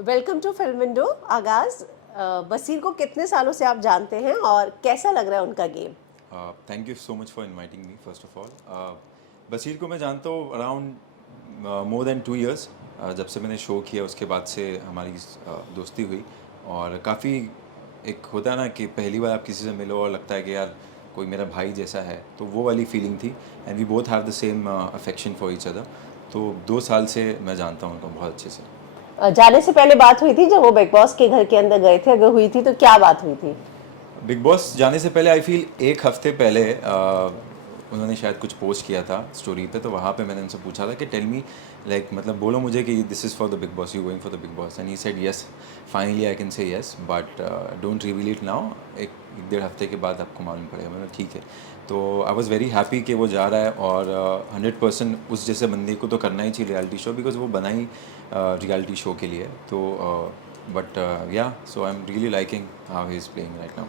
Welcome to film window. आगाज, बसीर को कितने सालों से आप जानते हैं और कैसा लग रहा है उनका game? Thank you so much for inviting me first of all. Bashir को मैं जानता हूँ अराउंड मोर देन 2 इयर्स। जब से मैंने शो किया उसके बाद से हमारी दोस्ती हुई। और काफ़ी एक होता है ना कि पहली बार आप किसी से मिलो और लगता है कि यार कोई मेरा भाई जैसा है, तो वो वाली फीलिंग थी। And we both have the same affection for each other. तो 2 साल से मैं जानता हूँ उनको बहुत अच्छे से। जाने से पहले बात हुई थी जब वो बिग बॉस के घर के अंदर गए थे? अगर हुई थी तो क्या बात हुई थी? बिग बॉस जाने से पहले आई फील 1 हफ्ते पहले उन्होंने शायद कुछ पोस्ट किया था स्टोरी पे, तो वहाँ पे मैंने उनसे पूछा था कि टेल मी, लाइक मतलब बोलो मुझे कि this is for the big boss, you going for the big boss. And he said yes, finally I can say yes, but don't reveal it now. एक 1.5 हफ्ते के बाद आपको मालूम पड़ेगा। मैंने ठीक है। तो आई वॉज़ वेरी हैप्पी कि वो जा रहा है। और 100% उस जैसे बंदे को तो करना ही चाहिए रियलिटी शो, बिकॉज वो बना ही रियलिटी शो के लिए। तो बट या so I am really liking how he is playing right now.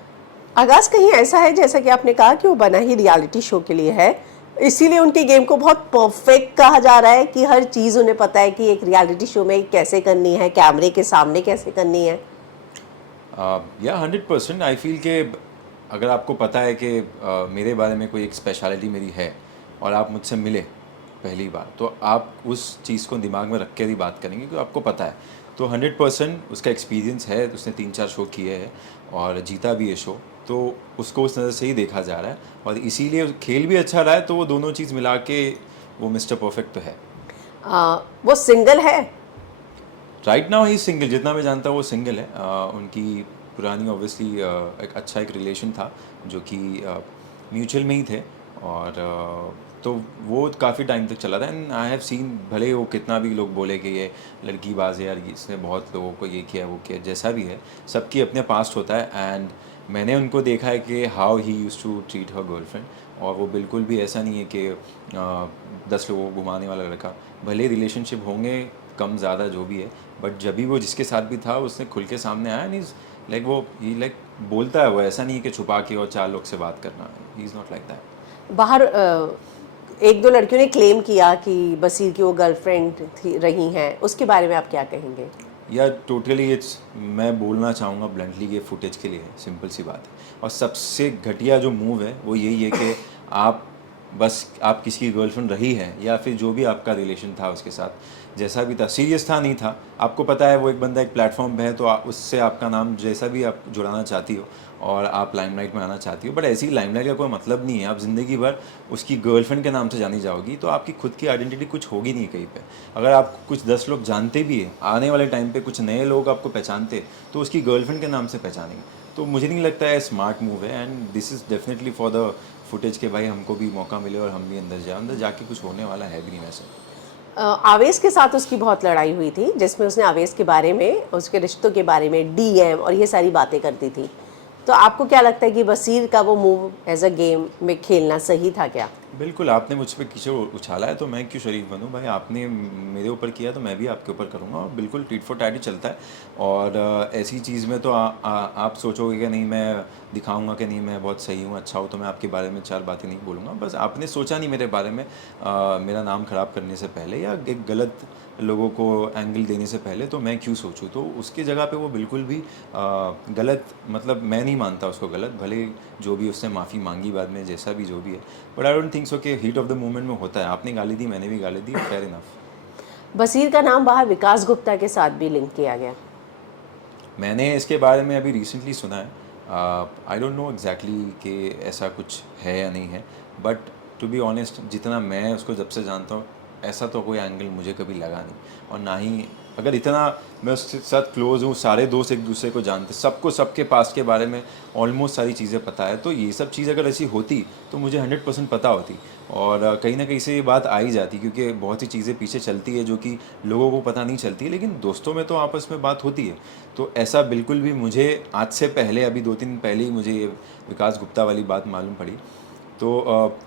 आगाज, कहीं ऐसा है जैसा कि आपने कहा कि वो बना ही रियलिटी शो के लिए है, इसीलिए उनके गेम को बहुत परफेक्ट कहा जा रहा है कि हर चीज़ उन्हें पता है कि एक रियलिटी शो में कैसे करनी है, कैमरे के सामने कैसे करनी है? या 100% आई फील कि अगर आपको पता है कि मेरे बारे में कोई एक स्पेशलिटी मेरी है और आप मुझसे मिले पहली बार, तो आप उस चीज़ को दिमाग में रख के ही बात करेंगे क्योंकि आपको पता है। तो 100% उसका एक्सपीरियंस है, उसने 3-4 शो किए हैं और जीता भी है शो। तो उसको उस नज़र से ही देखा जा रहा है और इसीलिए खेल भी अच्छा रहा है। तो वो दोनों चीज़ मिला के वो मिस्टर परफेक्ट तो है। वो सिंगल है? राइट नाउ ही सिंगल, जितना मैं जानता हूँ वो सिंगल है। उनकी पुरानी ऑब्वियसली एक अच्छा एक रिलेशन था जो कि म्यूचुअल में ही थे। और तो वो काफ़ी टाइम तक चला था। एंड आई हैव सीन, भले वो कितना भी लोग बोले कि ये लड़की बाज है यार, इसने बहुत लोगों को ये किया वो किया, जैसा भी है सबकी अपने पास्ट होता है। एंड मैंने उनको देखा है कि how he use to treat her girlfriend. और वो बिल्कुल भी ऐसा नहीं है कि 10 लोगों को घुमाने वाला लड़का। भले रिलेशनशिप होंगे कम ज़्यादा जो भी है, बट जब भी वो जिसके साथ भी था उसने खुल के सामने आया। नहीं, लाइक वो ही लाइक बोलता है, वो ऐसा नहीं है कि छुपा के और 4 लोग से बात करना। He is not like that. बाहर एक दो लड़कियों ने क्लेम किया कि बसीर की वो गर्लफ्रेंड थी रही हैं, उसके बारे में आप क्या कहेंगे? या टोटली इट्स, मैं बोलना चाहूँगा ब्लंटली कि फुटेज के लिए है, सिंपल सी बात है। और सबसे घटिया जो मूव है वो यही है कि आप बस आप किसी की गर्लफ्रेंड रही है या फिर जो भी आपका रिलेशन था उसके साथ, जैसा भी था, सीरियस था नहीं था, आपको पता है वो एक बंदा एक प्लेटफॉर्म पे है, तो उससे आपका नाम जैसा भी आप जुड़ाना चाहती हो और आप लाइमलाइट में आना चाहती हो, बट ऐसी लाइमलाइट का कोई मतलब नहीं है। आप ज़िंदगी भर उसकी गर्लफ्रेंड के नाम से जानी जाओगी तो आपकी खुद की आइडेंटिटी कुछ होगी नहीं कहीं पे। अगर आप कुछ 10 लोग जानते भी हैं, आने वाले टाइम पे कुछ नए लोग आपको पहचानते तो उसकी गर्लफ्रेंड के नाम से पहचानेंगे। तो मुझे नहीं लगता है स्मार्ट मूव है। And this is definitely for the footage के भाई हमको भी मौका मिले और हम भी अंदर जाए। अंदर जाके कुछ होने वाला है भी नहीं वैसे। आवेश के साथ उसकी बहुत लड़ाई हुई थी जिसमें उसने आवेश के बारे में, उसके रिश्तों के बारे में, डीएम और ये सारी बातें करती थी। तो आपको क्या लगता है कि बसीर का वो मूव एज अ गेम में खेलना सही था क्या? बिल्कुल, आपने मुझ पे कीचड़ उछाला है तो मैं क्यों शरीक बनूं भाई। आपने मेरे ऊपर किया तो मैं भी आपके ऊपर करूंगा। और बिल्कुल टीट फॉर टैट ही चलता है। और ऐसी चीज़ में तो आप सोचोगे कि नहीं, मैं दिखाऊंगा कि नहीं मैं बहुत सही हूँ, अच्छा हूँ, तो मैं आपके बारे में 4 बातें नहीं बोलूँगा। बस आपने सोचा नहीं मेरे बारे में मेरा नाम ख़राब करने से पहले या एक गलत लोगों को एंगल देने से पहले, तो मैं क्यों सोचूं। तो उसकी जगह पे वो बिल्कुल भी गलत, मतलब मैं नहीं मानता उसको गलत। भले जो भी उसने माफ़ी मांगी बाद में, जैसा भी जो भी है, बट आई डोंट थिंक सो कि हीट ऑफ द मोमेंट में होता है। आपने गाली दी, मैंने भी गाली दी, फेयर इनफ। बसीर का नाम बाहर विकास गुप्ता के साथ भी लिंक किया गया। मैंने इसके बारे में अभी रिसेंटली सुना है। आई डोंट नो एग्जैक्टली कि ऐसा कुछ है या नहीं है, बट टू बी ऑनेस्ट जितना मैं उसको जब से जानता हूँ ऐसा तो कोई एंगल मुझे कभी लगा नहीं। और ना ही अगर इतना मैं उसके साथ क्लोज हूँ, सारे दोस्त एक दूसरे को जानते, सबको सबके पास्ट के बारे में ऑलमोस्ट सारी चीज़ें पता है, तो ये सब चीज़ अगर ऐसी होती तो मुझे 100% पता होती। और कहीं ना कहीं से ये बात आ ही जाती क्योंकि बहुत सी चीज़ें पीछे चलती है जो कि लोगों को पता नहीं चलती है, लेकिन दोस्तों में तो आपस में बात होती है। तो ऐसा बिल्कुल भी मुझे आज से पहले, अभी 2-3 दिन पहले ही मुझे ये विकास गुप्ता वाली बात मालूम पड़ी। तो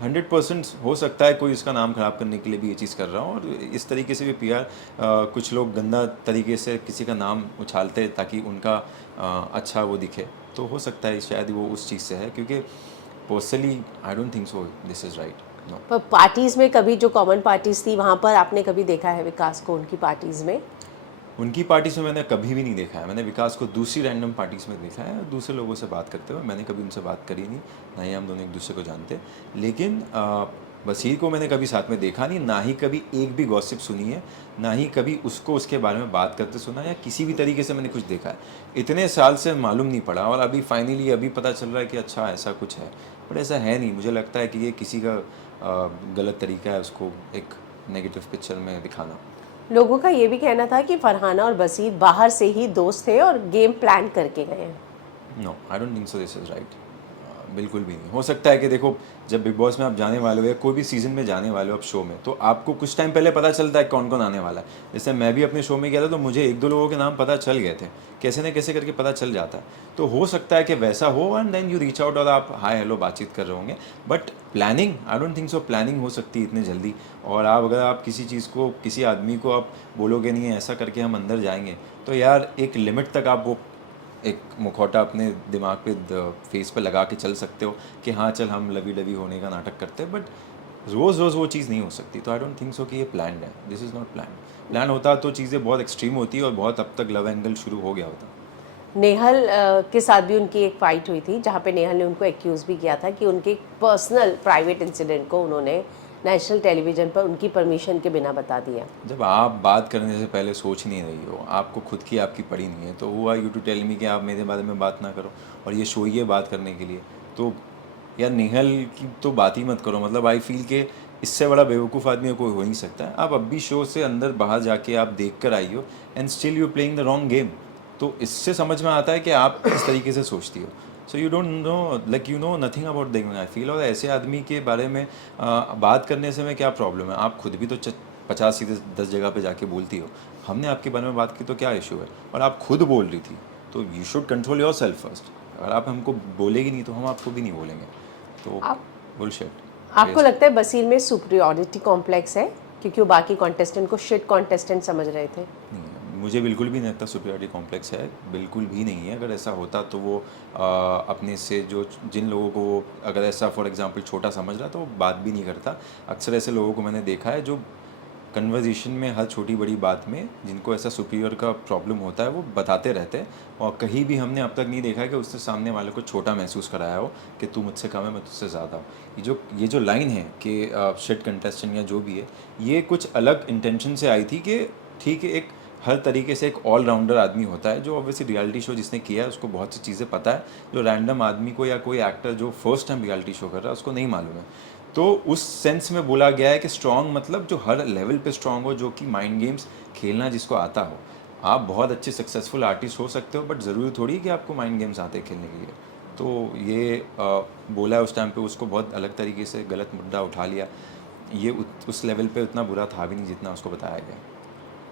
100% हो सकता है कोई इसका नाम ख़राब करने के लिए भी ये चीज़ कर रहा हो। और इस तरीके से भी पीआर, कुछ लोग गंदा तरीके से किसी का नाम उछालते ताकि उनका अच्छा वो दिखे। तो हो सकता है शायद वो उस चीज़ से है, क्योंकि personally I don't think so this is right. No. पर पार्टीज में कभी जो कॉमन पार्टीज थी वहां पर आपने कभी देखा है विकास को उनकी पार्टीज में? उनकी पार्टीज में मैंने कभी भी नहीं देखा है। मैंने विकास को दूसरी रैंडम पार्टीज में देखा है, दूसरे लोगों से बात करते हुए। मैंने कभी उनसे बात करी नहीं, ना ही हम दोनों एक दूसरे को जानते। लेकिन बसीर को मैंने कभी साथ में देखा नहीं, ना ही कभी एक भी गॉसिप सुनी है, ना ही कभी उसको उसके बारे में बात करते सुना, या किसी भी तरीके से मैंने कुछ देखा है। इतने साल से मालूम नहीं पड़ा, और अभी फाइनली अभी पता चल रहा है कि अच्छा ऐसा कुछ है। बट ऐसा है नहीं। मुझे लगता है कि ये किसी का गलत तरीका है उसको एक नेगेटिव पिक्चर में दिखाना। लोगों का ये भी कहना था कि फरहाना और बसीर बाहर से ही दोस्त थे और गेम प्लान करके गए हैं। No, I don't think so, this is right. बिल्कुल भी नहीं हो सकता है कि देखो, जब बिग बॉस में आप जाने वाले हो या कोई भी सीज़न में जाने वाले हो आप शो में, तो आपको कुछ टाइम पहले पता चलता है कौन कौन आने वाला है। जैसे मैं भी अपने शो में गया था तो मुझे एक दो लोगों के नाम पता चल गए थे, कैसे न कैसे करके पता चल जाता है। तो हो सकता है कि वैसा हो, and then you reach out और आप हाय हेलो बातचीत कर रहे होंगे। But planning, I don't think so planning हो सकती है इतनी जल्दी। और आप अगर आप किसी चीज़ को, किसी आदमी को आप बोलोगे नहीं है ऐसा करके हम अंदर जाएंगे, तो यार एक लिमिट तक आप वो एक मुखौटा अपने दिमाग पे फेस पे लगा के चल सकते हो कि हाँ चल हम लवी डवी होने का नाटक करते हैं। बट रोज़ रोज़ वो चीज़ नहीं हो सकती। तो आई डोंट थिंक सो कि ये प्लान्ड है। दिस इज़ नॉट प्लान होता तो चीज़ें बहुत एक्सट्रीम होती और बहुत अब तक लव एंगल शुरू हो गया होता। नेहल के साथ भी उनकी एक फाइट हुई थी, जहाँ पे नेहल ने उनको एक्यूज़ भी किया था कि उनके पर्सनल प्राइवेट इंसिडेंट को उन्होंने नेशनल टेलीविज़न पर उनकी परमिशन के बिना बता दिया। जब आप बात करने से पहले सोच नहीं रही हो, आपको खुद की आपकी पड़ी नहीं है, तो हुआ यू टू टेल मी कि आप मेरे बारे में बात ना करो, और ये शो ही है बात करने के लिए। तो यार नेहल की तो बात ही मत करो। मतलब आई फील के इससे बड़ा बेवकूफ़ आदमी कोई हो नहीं सकता है। आप अब भी शो से अंदर बाहर जाके आप देख कर आई हो, and still you playing the wrong game. तो इससे समझ में आता है कि आप इस तरीके से सोचती हो। So you don't know, like you know nothing about the game I feel. और ऐसे आदमी के बारे में बात करने से में क्या प्रॉब्लम है? आप खुद भी तो 50 सीधे 10 जगह पे जाके बोलती हो। हमने आपके बारे में बात की तो क्या इशू है? और आप खुद बोल रही थी, तो you should control your self first. अगर आप हमको बोलेगी नहीं तो हम आपको भी नहीं बोलेंगे। तो आप बुलशिट। आपको लगता है बसीर में सुपरियॉरिटी कॉम्प्लेक्स है क्योंकि वो बाकी कॉन्टेस्टेंट को शिट कॉन्टेस्टेंट समझ रहे थे? नहीं, मुझे बिल्कुल भी नहीं लगता सुपीरियरिटी कॉम्प्लेक्स है, बिल्कुल भी नहीं है। अगर ऐसा होता तो वो अपने से जो जिन लोगों को वो अगर ऐसा फॉर एग्जांपल छोटा समझ रहा तो वो बात भी नहीं करता। अक्सर ऐसे लोगों को मैंने देखा है जो कन्वर्जेशन में हर छोटी बड़ी बात में जिनको ऐसा सुपीरियर का प्रॉब्लम होता है वो बताते रहते हैं। और कहीं भी हमने अब तक नहीं देखा है कि उससे सामने वाले को छोटा महसूस कराया हो कि तू मुझसे कम है, मैं तुझसे ज़्यादा हूँ। ये जो लाइन है कि शिट कंटेस्टेंट या जो भी है, ये कुछ अलग इंटेंशन से आई थी कि ठीक है, एक हर तरीके से एक ऑलराउंडर आदमी होता है जो ऑब्वियसली रियलिटी शो जिसने किया है उसको बहुत सी चीज़ें पता है, जो रैंडम आदमी को या कोई एक्टर जो फर्स्ट टाइम रियलिटी शो कर रहा है उसको नहीं मालूम है। तो उस सेंस में बोला गया है कि स्ट्रॉन्ग मतलब जो हर लेवल पे स्ट्रॉन्ग हो, जो कि माइंड गेम्स खेलना जिसको आता हो। आप बहुत अच्छे सक्सेसफुल आर्टिस्ट हो सकते हो, बट ज़रूरी थोड़ी कि आपको माइंड गेम्स आते हैं खेलने के लिए। तो ये बोला है उस टाइम पे, उसको बहुत अलग तरीके से गलत मुद्दा उठा लिया। ये उस लेवल पे उतना बुरा था भी नहीं जितना उसको बताया गया।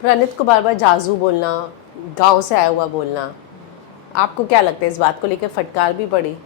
प्रणीत को बार बार जाजू बोलना, गांव से आया हुआ बोलना, आपको क्या लगता है इस बात को लेकर फटकार भी पड़ी?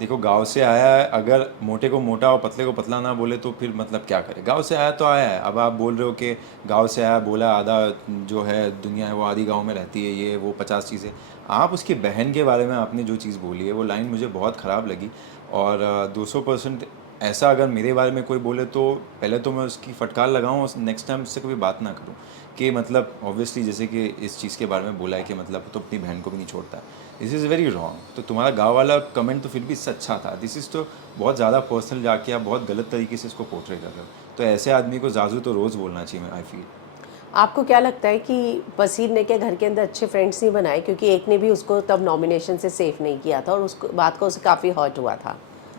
देखो, गांव से आया है, अगर मोटे को मोटा और पतले को पतला ना बोले तो फिर मतलब क्या करे? गांव से आया तो आया है। अब आप बोल रहे हो कि गांव से आया, बोला आधा जो है दुनिया है वो आधी गांव में रहती है, ये वो 50 चीज़ें। आप उसकी बहन के बारे में आपने जो चीज़ बोली है वो लाइन मुझे बहुत ख़राब लगी। और 200% ऐसा अगर मेरे बारे में कोई बोले तो पहले तो मैं उसकी फटकार लगाऊँ, नेक्स्ट टाइम उससे कभी बात ना करूँ। कि मतलब ऑब्वियसली जैसे कि इस चीज़ के बारे में बोला है कि मतलब तो अपनी बहन को भी नहीं छोड़ता। This is very wrong. तो तुम्हारा गाँव वाला कमेंट तो फिर भी इससे अच्छा था। दिस इज़ तो बहुत ज़्यादा पर्सनल जाके आप बहुत गलत तरीके से इसको पोर्ट्रे कर रहे हो। तो ऐसे आदमी को जाजू तो रोज़ बोलना चाहिए, आई फील। आपको क्या लगता है कि बसीर ने क्या घर के अंदर अच्छे फ्रेंड्स नहीं बनाए? क्योंकि एक ने भी उसको तब नॉमिनेशन से सेफ नहीं किया था और उस बात का उसे काफ़ी हर्ट हुआ था।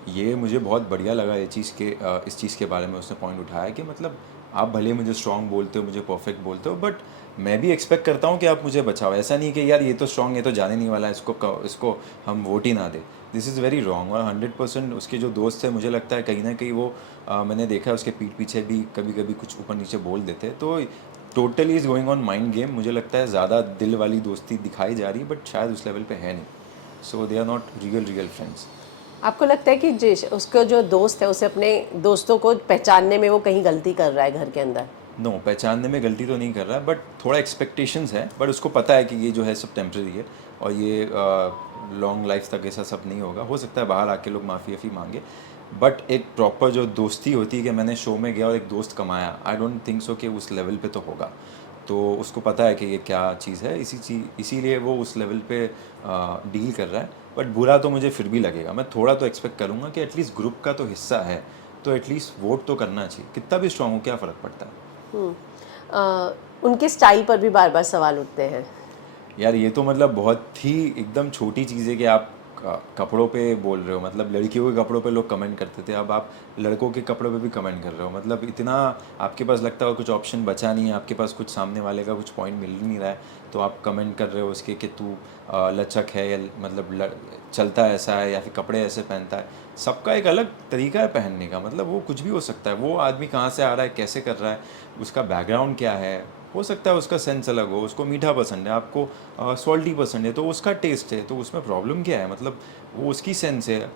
ये मुझे बहुत बढ़िया लगा ये चीज़ के इस चीज़ के बारे में उसने पॉइंट उठाया कि मतलब आप भले मुझे स्ट्रॉन्ग बोलते हो, मुझे परफेक्ट बोलते हो, बट मैं भी एक्सपेक्ट करता हूँ कि आप मुझे बचाओ। ऐसा नहीं कि यार ये तो स्ट्रॉन्ग, ये तो जाने नहीं वाला है, इसको हम वोट ही ना दें। This is very wrong. और 100% उसके जो दोस्त है, मुझे लगता है कहीं ना कहीं वो मैंने देखा है उसके पीठ पीछे भी कभी कभी कुछ ऊपर नीचे बोल देते हैं। तो totally is going on mind game. मुझे लगता है ज़्यादा दिल वाली दोस्ती दिखाई जा रही, बट शायद उस लेवल पे है नहीं। So they are not real friends. आपको लगता है कि जिस उसका जो दोस्त है उसे अपने दोस्तों को पहचानने में वो कहीं गलती कर रहा है घर के अंदर? नो, पहचानने में गलती तो नहीं कर रहा है, बट थोड़ा एक्सपेक्टेशंस है। बट उसको पता है कि ये जो है सब टेम्प्रेरी है और ये लॉन्ग लाइफ तक ऐसा सब नहीं होगा। हो सकता है बाहर आके लोग माफ़ी वाफ़ी मांगे, बट एक प्रॉपर जो दोस्ती होती है कि मैंने शो में गया और एक दोस्त कमाया, आई डोंट थिंक सो कि उस लेवल पे तो होगा। तो उसको पता है कि ये क्या चीज़ है, इसीलिए वो उस लेवल पे डील कर रहा है। बट बुरा तो मुझे फिर भी लगेगा, मैं थोड़ा तो एक्सपेक्ट करूँगा कि एटलीस्ट ग्रुप का तो हिस्सा है, तो एटलीस्ट वोट तो करना चाहिए, कितना भी स्ट्रांग हो क्या फ़र्क पड़ता है। उनके स्टाइल पर भी बार बार सवाल उठते हैं। यार ये तो मतलब बहुत ही एकदम छोटी चीज़ है कि आप कपड़ों पे बोल रहे हो, मतलब लड़कियों के कपड़ों पे लोग कमेंट करते थे, अब आप लड़कों के कपड़ों पे भी कमेंट कर रहे हो, मतलब इतना आपके पास लगता है कुछ ऑप्शन बचा नहीं है, आपके पास कुछ सामने वाले का कुछ पॉइंट मिल नहीं रहा है, तो आप कमेंट कर रहे हो उसके कि तू लचक है या मतलब चलता ऐसा है या फिर कपड़े ऐसे पहनता है। सबका एक अलग तरीका है पहनने का, मतलब वो कुछ भी हो सकता है, वो आदमी कहाँ से आ रहा है, कैसे कर रहा है, उसका बैकग्राउंड क्या है, हो सकता है उसका सेंस अलग हो, उसको मीठा पसंद है, आपको सॉल्टी पसंद है, तो उसका टेस्ट है, तो उसमें प्रॉब्लम क्या है, मतलब वो उसकी सेंस है।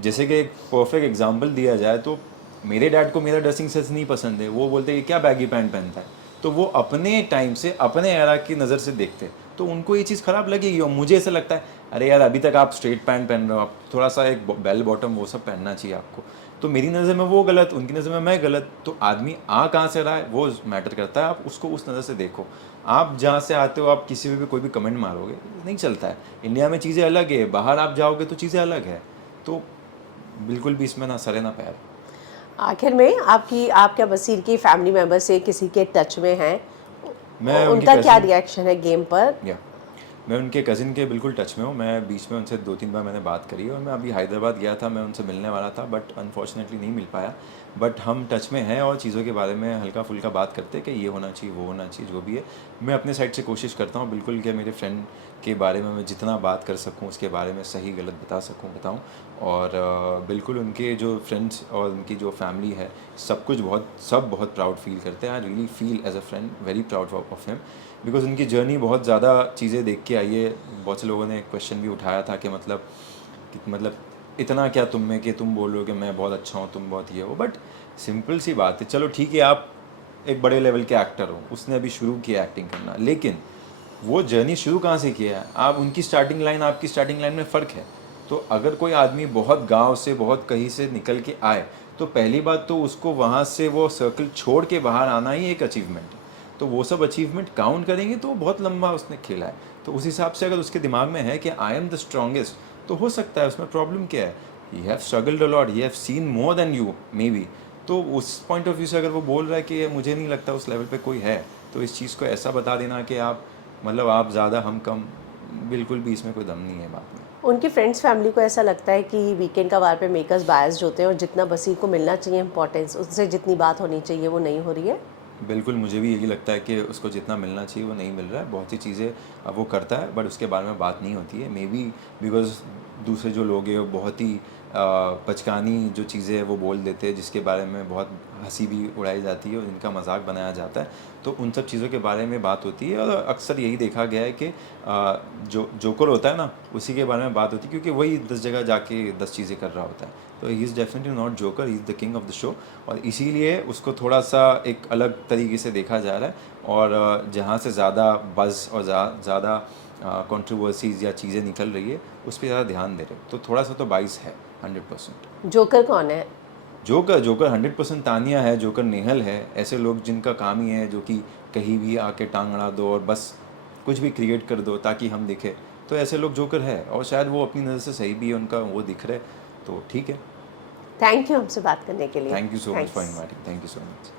जैसे कि एक परफेक्ट एग्जांपल दिया जाए तो मेरे डैड को मेरा ड्रेसिंग सेंस नहीं पसंद है, वो बोलते हैं कि क्या बैगी पैंट पहनता है, तो वो अपने टाइम से अपने एरा की नज़र से देखते हैं, तो उनको ये चीज़ ख़राब लगेगी। और मुझे ऐसा लगता है अरे यार अभी तक आप स्ट्रेट पैंट पहन रहे हो, आप थोड़ा सा एक बेल बॉटम वो सब पहनना चाहिए आपको, तो मेरी नज़र में वो गलत, उनकी नज़र में मैं गलत, तो आदमी आ कहाँ से रहा है वो मैटर करता है, आप उसको उस नज़र से देखो। आप जहाँ से आते हो आप किसी भी कोई भी कमेंट मारोगे नहीं चलता है, इंडिया में चीज़ें अलग है, बाहर आप जाओगे तो चीज़ें अलग है, तो बिल्कुल भी इसमें ना सरे ना पैर। आखिर में आप क्या बसीर की फैमिली मेंबर से किसी के टच में हैं? मैं उनके उनका क्या कज़िन रिएक्शन है गेम पर? या मैं उनके कज़िन के बिल्कुल टच में हूँ, मैं बीच में उनसे 2-3 बार मैंने बात करी, और मैं अभी हैदराबाद गया था, मैं उनसे मिलने वाला था बट अनफॉर्चुनेटली नहीं मिल पाया। बट हम टच में हैं और चीज़ों के बारे में हल्का फुल्का बात करते हैं कि ये होना चाहिए, वो होना चाहिए, जो भी है। मैं अपने साइड से कोशिश करता हूँ बिल्कुल कि मेरे फ्रेंड के बारे में मैं जितना बात कर सकूँ, उसके बारे में सही गलत बता सकूँ बताऊँ। और बिल्कुल उनके जो फ्रेंड्स और उनकी जो फैमिली है, सब बहुत प्राउड फील करते हैं। I really feel as a friend very proud of him, because उनकी जर्नी बहुत ज़्यादा चीज़ें देख के आई है। बहुत से लोगों ने क्वेश्चन भी उठाया था कि मतलब इतना क्या तुम में कि तुम बोल रहे हो कि मैं बहुत अच्छा हूँ, तुम बहुत ये हो, बट सिंपल सी बात है, चलो ठीक है आप एक बड़े लेवल के एक्टर हो, उसने अभी शुरू किया एक्टिंग करना, लेकिन वो जर्नी शुरू कहाँ से किया है, आप उनकी स्टार्टिंग लाइन आपकी स्टार्टिंग लाइन में फ़र्क है। तो अगर कोई आदमी बहुत गांव से बहुत कहीं से निकल के आए, तो पहली बात तो उसको वहाँ से वो सर्कल छोड़ के बाहर आना ही एक अचीवमेंट है, तो वो सब अचीवमेंट काउंट करेंगे तो बहुत लंबा उसने खेला है। तो उस हिसाब से अगर उसके दिमाग में है कि आई एम द स्ट्रॉन्गेस्ट, तो हो सकता है, उसमें प्रॉब्लम क्या है, he have struggled a lot, he have seen more than you may be. तो उस पॉइंट ऑफ व्यू से अगर वो बोल रहा है कि मुझे नहीं लगता उस लेवल पे कोई है, तो इस चीज़ को ऐसा बता देना कि आप मतलब आप ज़्यादा हम कम, बिल्कुल भी इसमें कोई दम नहीं है बात में। उनकी फ्रेंड्स फैमिली को ऐसा लगता है कि वीकेंड का वार पे मेकर्स बायस्ड होते हैं और जितना बसीर को मिलना चाहिए इंपॉर्टेंस, उससे जितनी बात होनी चाहिए वो नहीं हो रही है। बिल्कुल मुझे भी यही लगता है कि उसको जितना मिलना चाहिए वो नहीं मिल रहा है, बहुत सी चीज़ें वो करता है बट उसके बारे में बात नहीं होती है, मे बी बिकॉज दूसरे जो लोग हैं वो बहुत ही बचकानी जो चीज़ें हैं वो बोल देते हैं, जिसके बारे में बहुत हंसी भी उड़ाई जाती है और जिनका मजाक बनाया जाता है, तो उन सब चीज़ों के बारे में बात होती है। और अक्सर यही देखा गया है कि जो जोकर होता है ना, उसी के बारे में बात होती है, क्योंकि वही 10 जगह जाके 10 चीज़ें कर रहा होता है, तो he is definitely not joker, he is the king of the show, और इसीलिए उसको थोड़ा सा एक अलग तरीके से देखा जा रहा है। और जहाँ से ज़्यादा बज़ और ज़्यादा कंट्रोवर्सीज या चीज़ें निकल रही है उस पर ज़्यादा ध्यान दे रहे, तो थोड़ा सा तो बाइस है 100%। जोकर कौन है? जोकर 100% तानिया है, जोकर नेहल है, ऐसे लोग जिनका काम ही है जो कि कहीं भी आके टांग अड़ा दो और बस कुछ भी क्रिएट कर दो ताकि हम दिखे, तो ऐसे लोग जोकर है, और शायद वो अपनी नज़र से सही भी है, उनका वो दिख रहा है, तो ठीक है। थैंक यू हमसे बात करने के लिए। Thank you so much for Thanks. Inviting, thank you so much.